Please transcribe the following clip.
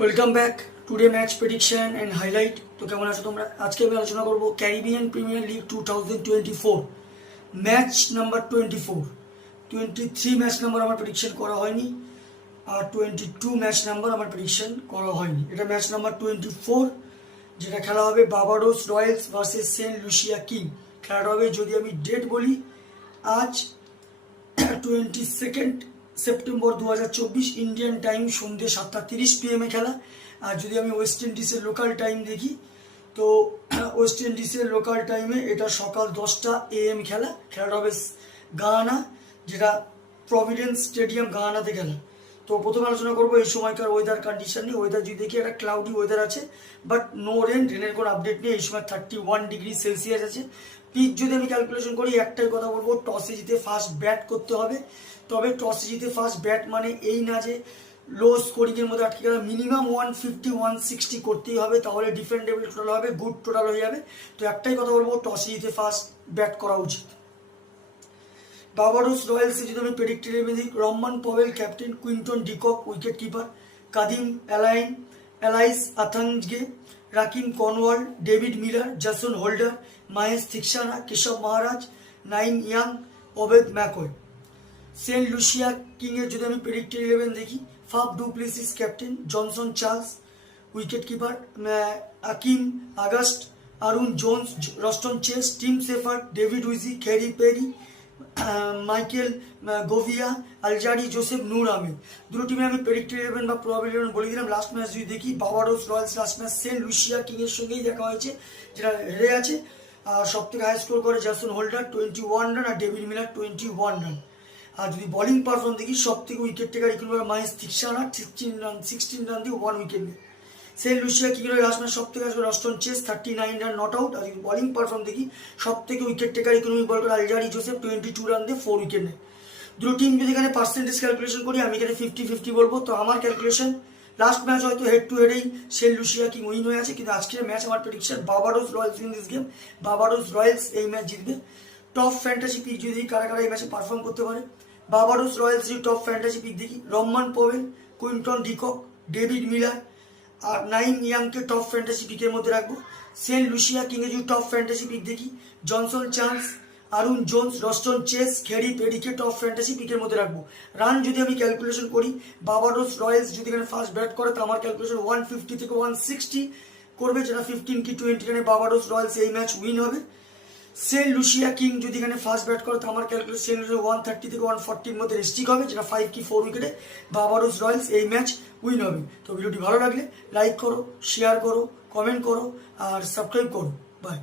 Welcome back today match prediction and highlight. তো কেমন আছো তোমরা? আজকে আমি আলোচনা করব Caribbean premier league 2024 match number 23 match number আমার প্রেডিকশন করা হয়নি, আর 22 ম্যাচ নাম্বার আমার প্রেডিকশন করা হয়নি। এটা ম্যাচ নাম্বার 24, যেটা খেলা হবে Barbados Royals versus Saint Lucia King. খেলাটা হবে, যদি আমি ডেট বলি, আজ 22 সেপ্টেম্বর 2024 ইন্ডিয়ান টাইম সন্ধ্যে 7:30 PM খেলা। আর যদি আমি ওয়েস্ট ইন্ডিজের লোকাল টাইম দেখি, তো ওয়েস্ট ইন্ডিজের লোকাল টাইমে এটা সকাল 10টা AM খেলা। খেলাটা হবে গায়ানা, যেটা প্রভিডেন্স স্টেডিয়াম গায়ানাতে খেলা। তো প্রথমে আলোচনা করবো এই সময়কার ওয়েদার কন্ডিশন নিয়ে। ওয়েদার যদি দেখি, একটা ক্লাউডি ওয়েদার আছে, বাট নো রেনের কোনো আপডেট নেই। এই সময় 31 ডিগ্রি সেলসিয়াস আছে। পিচ যদি আমি ক্যালকুলেশন করি, একটাই কথা বলবো, টসে জিতে ফার্স্ট ব্যাট করতে হবে। তবে টসে জিতে ফার্স্ট ব্যাট মানে এই না যে লো স্কোরিংয়ের মধ্যে আটকে গেলে, মিনিমাম 150-160 করতেই হবে, তাহলে ডিফেন্ডেবল টোটাল হবে, গুড টোটাল হয়ে যাবে। তো একটাই কথা বলবো, টসে জিতে ফার্স্ট ব্যাট করা উচিত। বার্বাডোস রয়্যালসে যদি আমি প্রেডিক্টেড দিই, Rovman Powell captain, Quinton de Kock wicket keeper, Kadeem Alick Athanaze, Rahkeem Cornwall, David Miller, Jason Holder, Maheesh Theekshana, Keshav Maharaj, Nyeem Young, Obed McCoy. St Lucia কিংয়ের যদি আমি প্রেডিক্টেড 11 দেখি, Faf du Plessis captain, Johnson Charles wicket keeper, Ackeem Auguste, Aaron Jones, Roston Chase, Tim Seifert, David Wiese, Khary Pierre, Michael গোভিয়া, Alzarri Joseph, Noor Ahmad. দুটো টিমে আমি predicted 11 বা probable 11 বলে দিলাম। লাস্ট ম্যাচ যদি দেখি, Barbados Royals last match St Lucia কিংয়ের সঙ্গেই দেখা হয়েছে, যেটা হেরে আছে। সব থেকে হাই স্কোর করে জাসন হোল্ডার 21 রান, আর ডেভিড মিলার 21 রান। আর যদি বোলিং পারফর্ম দেখি, সব থেকে উইকেট টেকার ইকুইভার মাহেশ থিকসানা 16 রান দিয়ে 1 উইকেট নেয়। সেন্ট লুসিয়া কিংয়ের লাস্ট ম্যাচ সব থেকে আসবে Roston Chase 39 run not out. আর যদি বোলিং পারফর্ম দেখি, সব থেকে উইকেট টেকার ইকোনমিক বল করে আলজারি জোসেফ 22 রান দিয়ে 4 উইকেট নেয়। দুটো টিম যদি এখানে পার্সেন্টেজ ক্যালকুলেশন করি, আমি এখানে 50-50 বলবো। তো আমার ক্যালকুলেশন, লাস্ট ম্যাচ হয়তো হেড টু হেডেই সেন্ট লুসিয়া কিং উইন হয়ে আছে, কিন্তু আজকের ম্যাচ আমার prediction Barbados Royals in this game. Barbados Royals এই ম্যাচ জিতবে। টপ ফ্যান্টাসি পিক যদি কারা কারা এই ম্যাচে পারফর্ম করতে পারে, বার্বাডোস রয়্যালস যদি টপ ফ্যান্টাসি পিক দেখি, Rovman Powell, Quinton de Kock, David Miller আর নাইন ইয়াংকে টপ ফ্যান্টাসি পিকের মধ্যে রাখবো। সেন্ট লুসিয়া কিংয়ে যদি টপ ফ্যান্টাসি পিক দেখি, Johnson Charles, Aaron Jones, Roston Chase, Khary পেরিকে টপ ফ্যান্টাসি পিকের মধ্যে রাখবো। রান যদি আমি ক্যালকুলেশন করি, বার্বাডোস রয়্যালস যদি এখানে ফার্স্ট ব্যাট করে, তো আমার ক্যালকুলেশন 150 থেকে 160 করবে, যেটা 15 কি 20 রানে বার্বাডোস রয়্যালস এই ম্যাচ উইন হবে। সেন্ট লুসিয়া কিং যদি এখানে ফার্স্ট ব্যাট করে, তো আমার ক্যালকুলেশন 130 থেকে 140-র মধ্যে রেস্ট্রিক হবে, যেটা 5 কি 4 উইকেটে বার্বাডোস রয়্যালস এই ম্যাচ উইন হবে। তো ভিডিওটি ভালো লাগলে লাইক করো, শেয়ার করো, কমেন্ট করো আর সাবস্ক্রাইব করো। বাই।